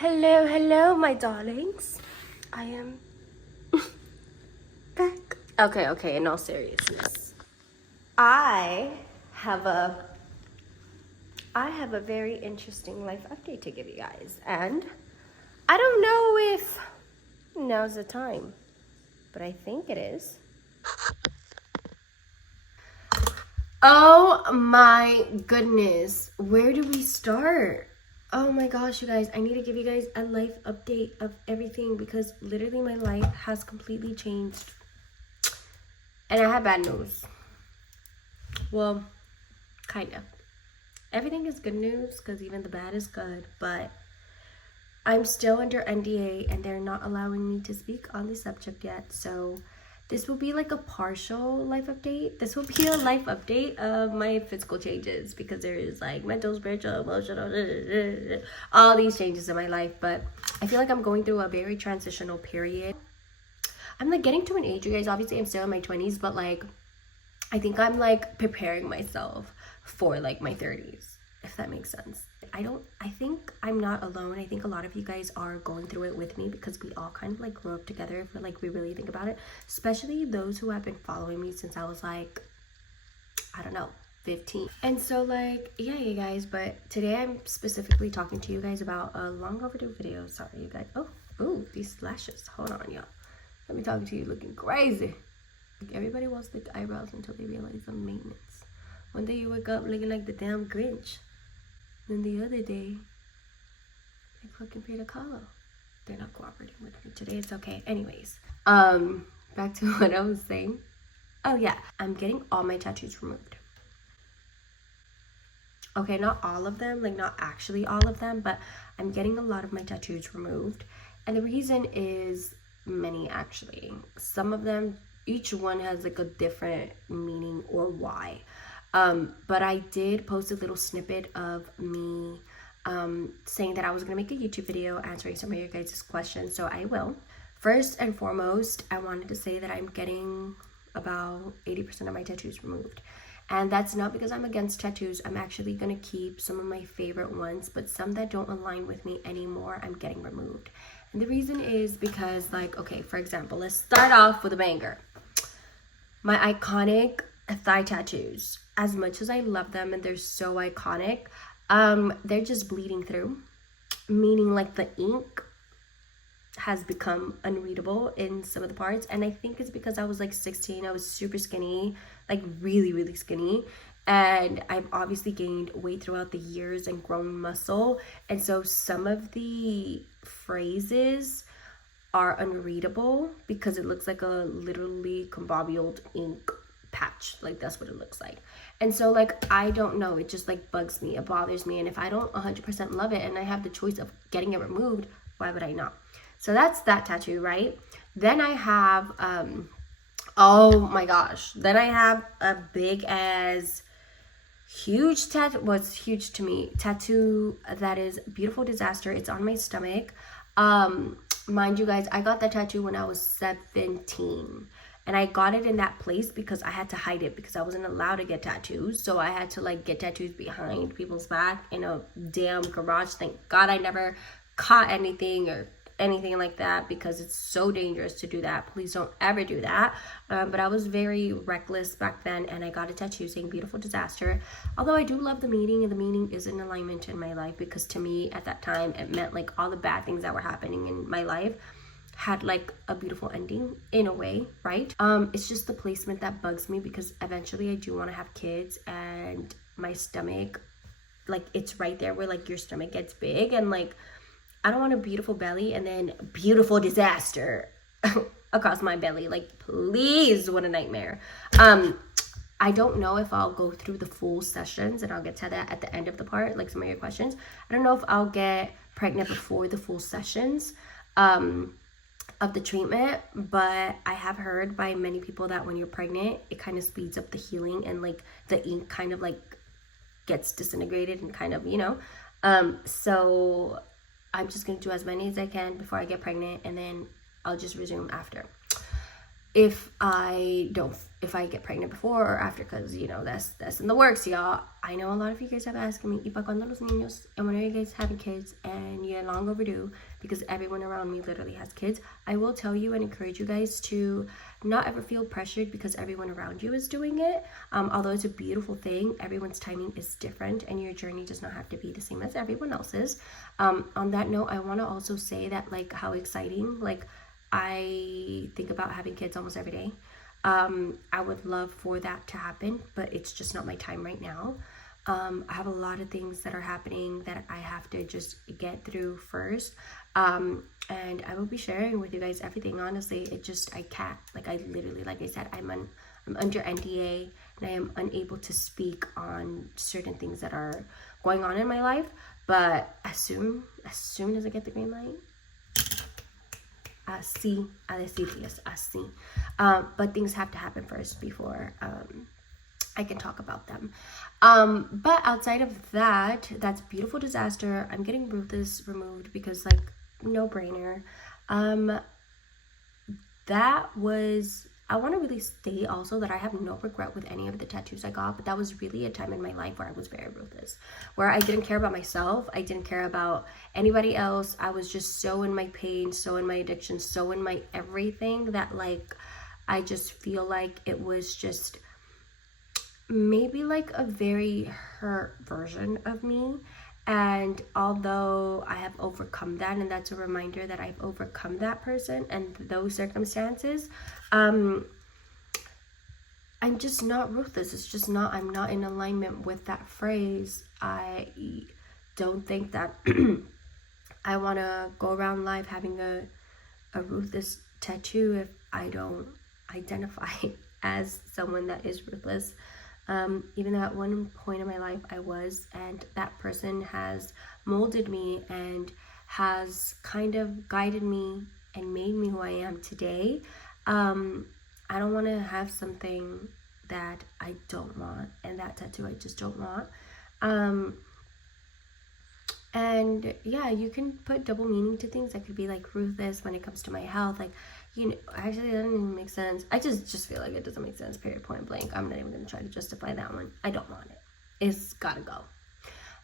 Hello, hello, my darlings. I am back. Okay, in all seriousness. I have a very interesting life update to give you guys. And I don't know if now's the time, but I think it is. Oh my goodness. Where do we start? Oh my gosh, you guys, I need to give you guys a life update of everything because literally my life has completely changed. And I have bad news. Well, kind of. Everything is good news because even the bad is good, but I'm still under NDA and they're not allowing me to speak on the subject yet. So this will be like a partial life update. This will be a life update of my physical changes because there is like mental, spiritual, emotional, all these changes in my life. But I feel like I'm going through a very transitional period. I'm like getting to an age, you guys. Obviously, I'm still in my 20s, but like I think I'm like preparing myself for like my 30s, if that makes sense. I think I'm not alone. I think a lot of you guys are going through it with me because we all kind of like grew up together if like we really think about it, especially those who have been following me since I was like, I don't know, 15. And so like, yeah, you guys, but today I'm specifically talking to you guys about a long overdue video. Sorry, you guys. Oh, these lashes. Hold on, y'all. Let me talk to you looking crazy. Like, everybody wants thick eyebrows until they realize the maintenance. One day you wake up looking like the damn Grinch. Then the other day, they fucking Peter Carlo. They're not cooperating with me today. It's okay. Anyways, back to what I was saying. Oh yeah, I'm getting all my tattoos removed. Okay, not all of them, like not actually all of them, but I'm getting a lot of my tattoos removed. And the reason is many actually. Some of them, each one has like a different meaning or why. But I did post a little snippet of me saying that I was gonna make a YouTube video answering some of your guys' questions, so I will. First and foremost, I wanted to say that I'm getting about 80% of my tattoos removed. And that's not because I'm against tattoos. I'm actually gonna keep some of my favorite ones, but some that don't align with me anymore, I'm getting removed. And the reason is because, like, okay, for example, let's start off with a banger. My iconic thigh tattoos. As much as I love them and they're so iconic, they're just bleeding through. Meaning like the ink has become unreadable in some of the parts. And I think it's because I was like 16. I was super skinny, like really, really skinny. And I've obviously gained weight throughout the years and grown muscle. And so some of the phrases are unreadable because it looks like a literally combobulated ink patch. Like that's what it looks like. And so like I don't know, it just like bugs me, it bothers me. And if I don't 100% love it and I have the choice of getting it removed, why would I not? So that's that tattoo, right? Then I have oh my gosh, then I have a big as huge tattoo, what's huge to me, tattoo that is Beautiful Disaster. It's on my stomach. Mind you guys, I got that tattoo when I was 17. And I got it in that place because I had to hide it because I wasn't allowed to get tattoos. So I had to like get tattoos behind people's back in a damn garage. Thank God I never caught anything or anything like that because it's so dangerous to do that. Please don't ever do that. But I was very reckless back then and I got a tattoo saying Beautiful Disaster. Although I do love the meaning, and the meaning is in alignment in my life because to me at that time it meant like all the bad things that were happening in my life had like a beautiful ending in a way, right? It's just the placement that bugs me because eventually I do want to have kids and my stomach, like it's right there where like your stomach gets big and like I don't want a beautiful belly and then Beautiful Disaster across my belly. Like please, what a nightmare. I don't know if I'll go through the full sessions, and I'll get to that at the end of the part, like some of your questions. I don't know if I'll get pregnant before the full sessions of the treatment, but I have heard by many people that when you're pregnant, it kind of speeds up the healing and like the ink kind of like gets disintegrated and kind of, you know. So I'm just gonna do as many as I can before I get pregnant, and then I'll just resume after. if I get pregnant before or after, because you know that's in the works, y'all. I know a lot of you guys have asked me, ¿y pa' cuando los niños? And when are you guys having kids? And you're long overdue, because everyone around me literally has kids. I will tell you and encourage you guys to not ever feel pressured because everyone around you is doing it. Although it's a beautiful thing, everyone's timing is different, and your journey does not have to be the same as everyone else's. On that note, I want to also say that, like, how exciting, like, I think about having kids almost every day. I would love for that to happen, but it's just not my time right now. I have a lot of things that are happening that I have to just get through first. And I will be sharing with you guys everything. Honestly, I can't, like, I literally, like I said, I'm under NDA, and I am unable to speak on certain things that are going on in my life. But as soon as I get the green light, así, a decirles así. But things have to happen first before I can talk about them. But outside of that, that's beautiful disaster. I'm getting Ruthless removed because, like, no brainer. That was, I want to really state also that I have no regret with any of the tattoos I got, but that was really a time in my life where I was very ruthless, where I didn't care about myself. I didn't care about anybody else. I was just so in my pain, so in my addiction, so in my everything that, like, I just feel like it was just maybe like a very hurt version of me. And although I have overcome that, and that's a reminder that I've overcome that person and those circumstances, I'm just not ruthless. It's just not, I'm not in alignment with that phrase. I don't think that I want to go around life having a ruthless tattoo if I don't identify as someone that is ruthless. Even though at one point in my life I was, and that person has molded me and has kind of guided me and made me who I am today. I don't want to have something that I don't want, and that tattoo I just don't want. And yeah, you can put double meaning to things. That could be like ruthless when it comes to my health, like, you know, actually that doesn't even make sense. I just feel like it doesn't make sense, period, point blank. I'm not even gonna try to justify that one. I don't want it. It's gotta go.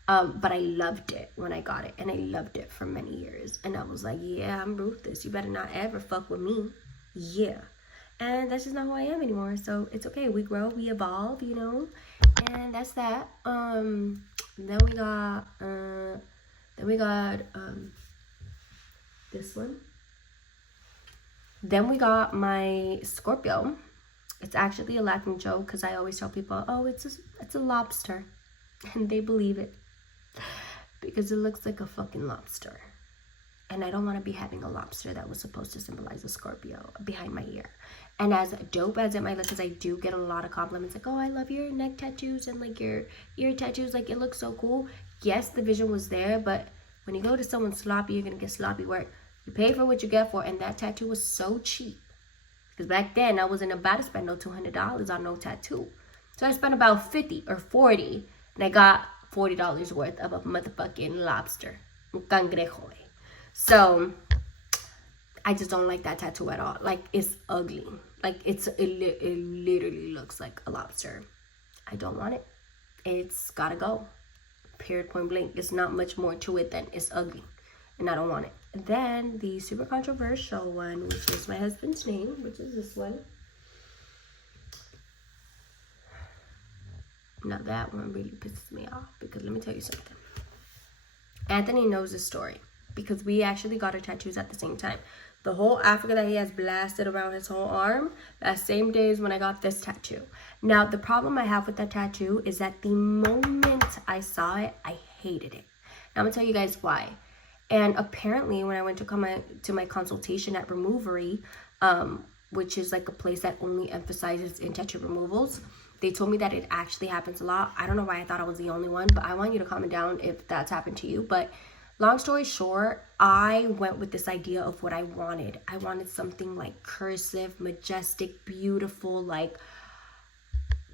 But I loved it when I got it, and I loved it for many years, and I was like, yeah, I'm ruthless, you better not ever fuck with me. Yeah. And that's just not who I am anymore, so it's okay. We grow, we evolve, you know, and that's that. Then we got this one. Then we got my Scorpio. It's actually a laughing joke because I always tell people, oh, it's a lobster, and they believe it because it looks like a fucking lobster. And I don't want to be having a lobster that was supposed to symbolize a Scorpio behind my ear. And as dope as it might look, because I do get a lot of compliments like, oh, I love your neck tattoos and like your ear tattoos, like it looks so cool. Yes, the vision was there, but when you go to someone sloppy, you're gonna get sloppy work. You pay for what you get for, and that tattoo was so cheap. Because back then I wasn't about to spend no $200 on no tattoo. So I spent about $50 or $40, and I got $40 worth of a motherfucking lobster. Un cangrejo. So I just don't like that tattoo at all. Like, it's ugly. Like, it literally looks like a lobster. I don't want it. It's gotta go. Period, point blank. It's not much more to it than it's ugly, and I don't want it. Then the super controversial one, which is my husband's name, which is this one. Now that one really pisses me off, because let me tell you something. Anthony knows this story because we actually got our tattoos at the same time. The whole Africa that he has blasted around his whole arm, that same day is when I got this tattoo. Now, the problem I have with that tattoo is that the moment I saw it, I hated it. Now, I'm going to tell you guys why. And apparently, when I went to my consultation at Removery, which is like a place that only emphasizes in tattoo removals, they told me that it actually happens a lot. I don't know why I thought I was the only one, but I want you to comment down if that's happened to you. But long story short, I went with this idea of what I wanted. I wanted something like cursive, majestic, beautiful, like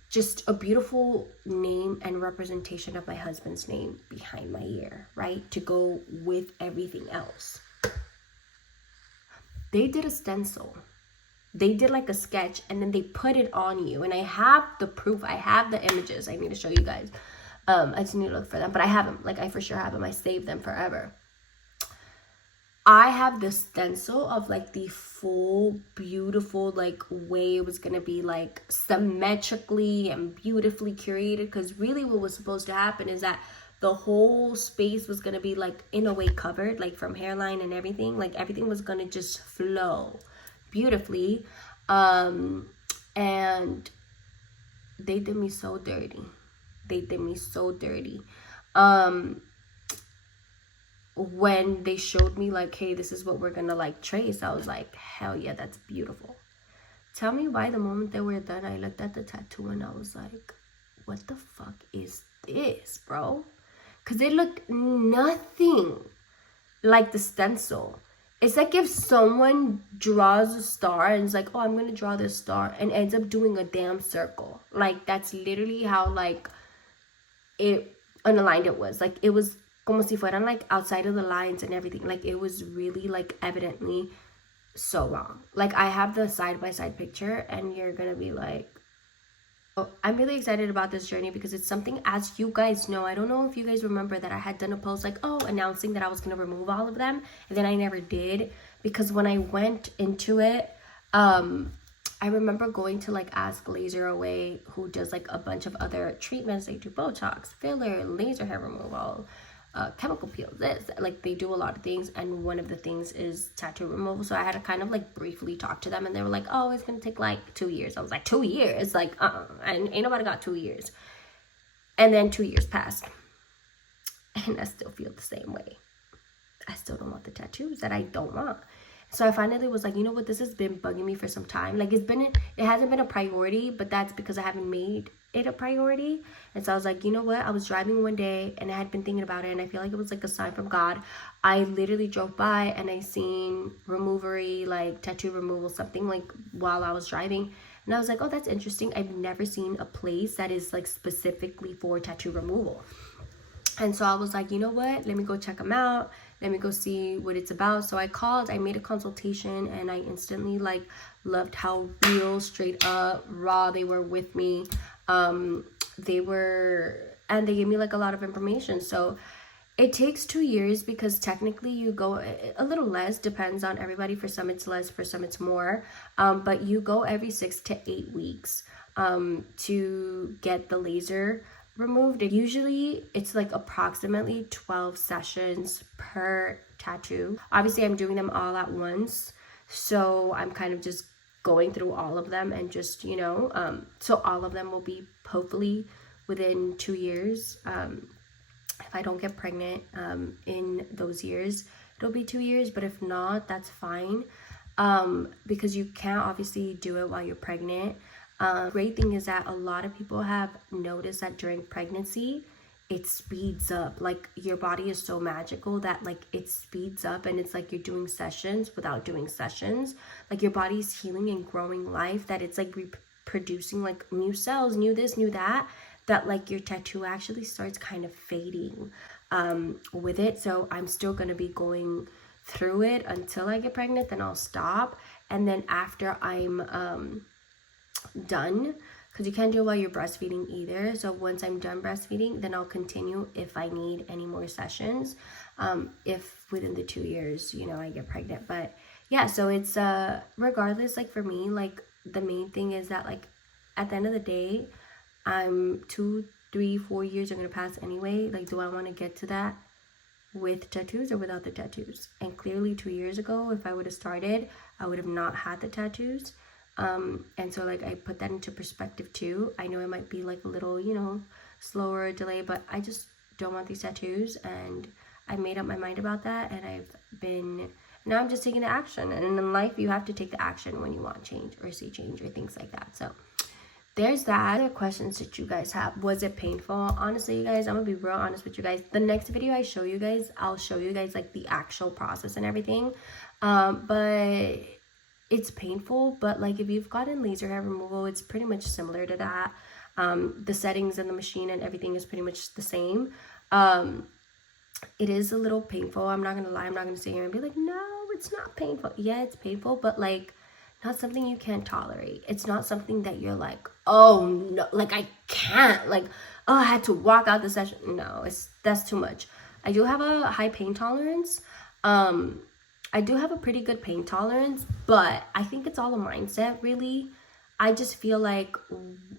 just a beautiful name and representation of my husband's name behind my ear, right? To go with everything else. They did a stencil They did like a sketch and then they put it on you. And I have the proof. I have the images. I need to show you guys. I just need to look for them. But I have them. Like, I for sure have them. I saved them forever. I have the stencil of like the full beautiful like way it was gonna be, like symmetrically and beautifully curated, because really what was supposed to happen is that the whole space was gonna be like in a way covered, like from hairline and everything, like everything was gonna just flow beautifully. And they did me so dirty. When they showed me like, hey, this is what we're gonna like trace, I was like, hell yeah, that's beautiful. Tell me why the moment they were done, I looked at the tattoo and I was like, what the fuck is this, bro? Because it looked nothing like the stencil. It's like if someone draws a star and is like, oh, I'm gonna draw this star, and ends up doing a damn circle. Like, that's literally how like it unaligned it was. Like, it was como si fueran like outside of the lines and everything. Like, it was really like evidently so wrong. Like, I have the side-by-side picture and you're gonna be like, oh, I'm really excited about this journey because it's something, as you guys know, I don't know if you guys remember that I had done a post like, oh, announcing that I was gonna remove all of them, and then I never did, because when I went into it, I remember going to like Ask Laser Away, who does like a bunch of other treatments. They do Botox, filler, laser hair removal, chemical peels, this, like they do a lot of things, and one of the things is tattoo removal. So I had to kind of like briefly talk to them, and they were like, oh, it's gonna take like 2 years. I was like, 2 years? Like, and ain't nobody got 2 years. And then 2 years passed, and I still feel the same way. I still don't want the tattoos that I don't want. So I finally was like, you know what, this has been bugging me for some time. Like, it hasn't been a priority, but that's because I haven't made it a priority. And so I was like, you know what, I was driving one day and I had been thinking about it, and I feel like it was like a sign from God. I literally drove by and I seen Removery, like tattoo removal, something, like while I was driving, and I was like, oh, that's interesting. I've never seen a place that is like specifically for tattoo removal. And so I was like, you know what, let me go check them out. Let me go see what it's about. So I called, I made a consultation, and I instantly like loved how real, straight up, raw they were with me. And they gave me like a lot of information. So it takes 2 years, because technically you go a little less, depends on everybody. For some it's less, for some it's more. But you go every 6 to 8 weeks to get the laser removed. Usually it's like approximately 12 sessions per tattoo. Obviously I'm doing them all at once, so I'm kind of just going through all of them, and just, you know, so all of them will be hopefully within 2 years. If I don't get pregnant in those years, it'll be 2 years, but if not, that's fine, because you can't obviously do it while you're pregnant. Great thing is that a lot of people have noticed that during pregnancy, it speeds up. Like, your body is so magical that like it speeds up, and it's like you're doing sessions without doing sessions. Like, your body's healing and growing life, that it's like reproducing like new cells, new this, new that, that like your tattoo actually starts kind of fading with it. So I'm still going to be going through it until I get pregnant, then I'll stop. And then after I'm done, because you can't do it while you're breastfeeding either. So once I'm done breastfeeding, then I'll continue if I need any more sessions, if within the 2 years, you know, I get pregnant. But yeah, so it's regardless, like for me, like the main thing is that like at the end of the day, I'm 2, 3, 4 years are gonna pass anyway. Like, do I want to get to that with tattoos or without the tattoos? And clearly 2 years ago, if I would have started, I would have not had the tattoos. And so like I put that into perspective too. I know it might be like a little, you know, slower delay, but I just don't want these tattoos, and I made up my mind about that, and now I'm just taking the action. And in life, you have to take the action when you want change or see change or things like that. So there's that. Other questions that you guys have. Was it painful? Honestly, you guys, I'm gonna be real honest with you guys. The next video I show you guys, I'll show you guys like the actual process and everything. But it's painful, but like if you've gotten laser hair removal, it's pretty much similar to that. The settings and the machine and everything is pretty much the same. It is a little painful. I'm not gonna lie. I'm not gonna sit here and be like, no, it's not painful. Yeah, it's painful, but like not something you can't tolerate. It's not something that you're like, oh no, like I can't, like, oh, I had to walk out the session. No, that's too much. I do have a high pain tolerance. I do have a pretty good pain tolerance, but I think it's all a mindset, really. I just feel like,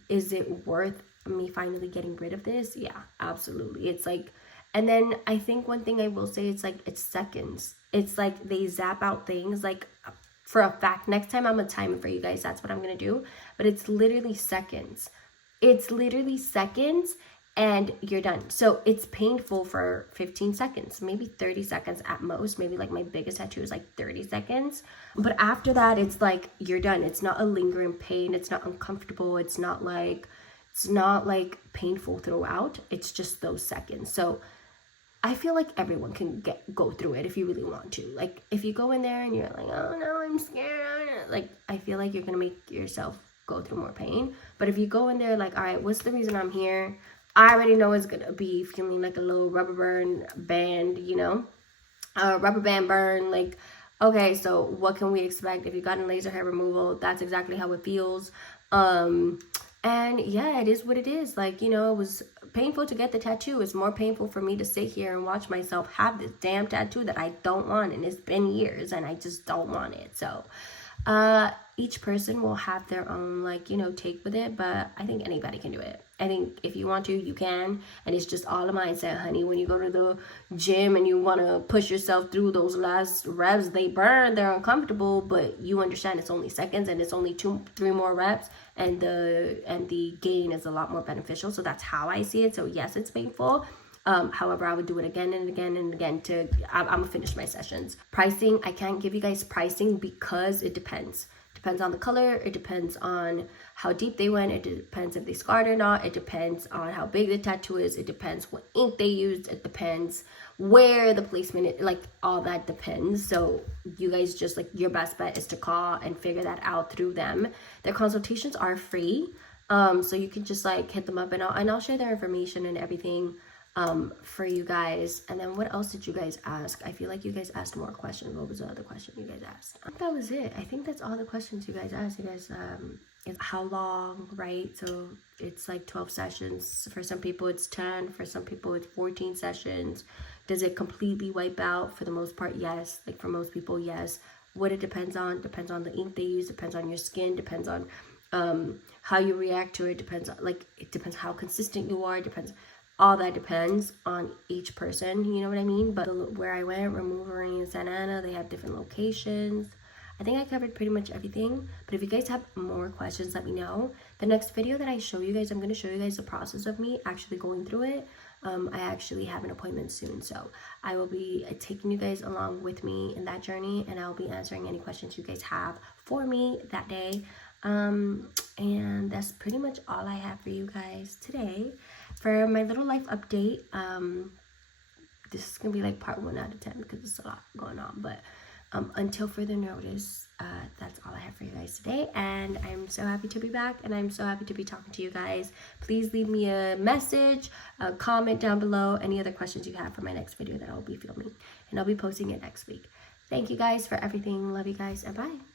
is it worth me finally getting rid of this? Yeah, absolutely. It's like, and then I think one thing I will say, it's like, it's seconds. It's like they zap out things, like, for a fact, next time I'm gonna time it for you guys, that's what I'm gonna do. But it's literally seconds. It's literally seconds and you're done. So it's painful for 15 seconds, maybe 30 seconds at most. Maybe like my biggest tattoo is like 30 seconds. But after that, it's like you're done. It's not a lingering pain. It's not uncomfortable. It's not like painful throughout. It's just those seconds. So I feel like everyone can go through it if you really want to. Like, if you go in there and you're like, oh no, I'm scared. Like, I feel like you're going to make yourself go through more pain. But if you go in there like, all right, what's the reason I'm here? I already know it's going to be feeling like a little rubber band, you know? Rubber band burn. Like, okay, so what can we expect? If you got a laser hair removal, that's exactly how it feels. And yeah, it is what it is. Like, you know, it was painful to get the tattoo. It's more painful for me to sit here and watch myself have this damn tattoo that I don't want. And it's been years and I just don't want it. So each person will have their own, like, you know, take with it. But I think anybody can do it. I think if you want to, you can. And it's just all a mindset, honey. When you go to the gym and you want to push yourself through those last reps, they burn, they're uncomfortable, but you understand it's only seconds and it's only 2-3 more reps, and the gain is a lot more beneficial. So that's how I see it. So yes, it's painful. However, I would do it again and again and again I'm gonna finish my sessions. Pricing, I can't give you guys pricing because it depends. Depends on the color, it depends on how deep they went, it depends if they scarred or not, it depends on how big the tattoo is, it depends what ink they used, it depends where the placement is, like, all that depends. So you guys just, like, your best bet is to call and figure that out through them. Their consultations are free, so you can just, like, hit them up and I'll share their information and everything for you guys. And then what else did you guys ask? I feel like you guys asked more questions. What was the other question you guys asked? I think that was it. I think that's all the questions you guys asked. You guys is how long, right? So it's like 12 sessions. For some people it's 10, for some people it's 14 sessions. Does it completely wipe out? For the most part, yes. Like, for most people, yes. What it depends on the ink they use, depends on your skin, depends on how you react to it, depends on, like, it depends how consistent you are, depends. All that depends on each person, you know what I mean? But where I went, Removery in Santa Ana, they have different locations. I think I covered pretty much everything. But if you guys have more questions, let me know. The next video that I show you guys, I'm going to show you guys the process of me actually going through it. I actually have an appointment soon, so I will be taking you guys along with me in that journey, and I'll be answering any questions you guys have for me that day. And that's pretty much all I have for you guys today for my little life update. This is gonna be like part 1 out of 10 because there's a lot going on, but until further notice, that's all I have for you guys today, and I'm so happy to be back, and I'm so happy to be talking to you guys. Please leave me a message, a comment down below, any other questions you have for my next video that I'll be filming, and I'll be posting it next week. Thank you guys for everything. Love you guys, and bye.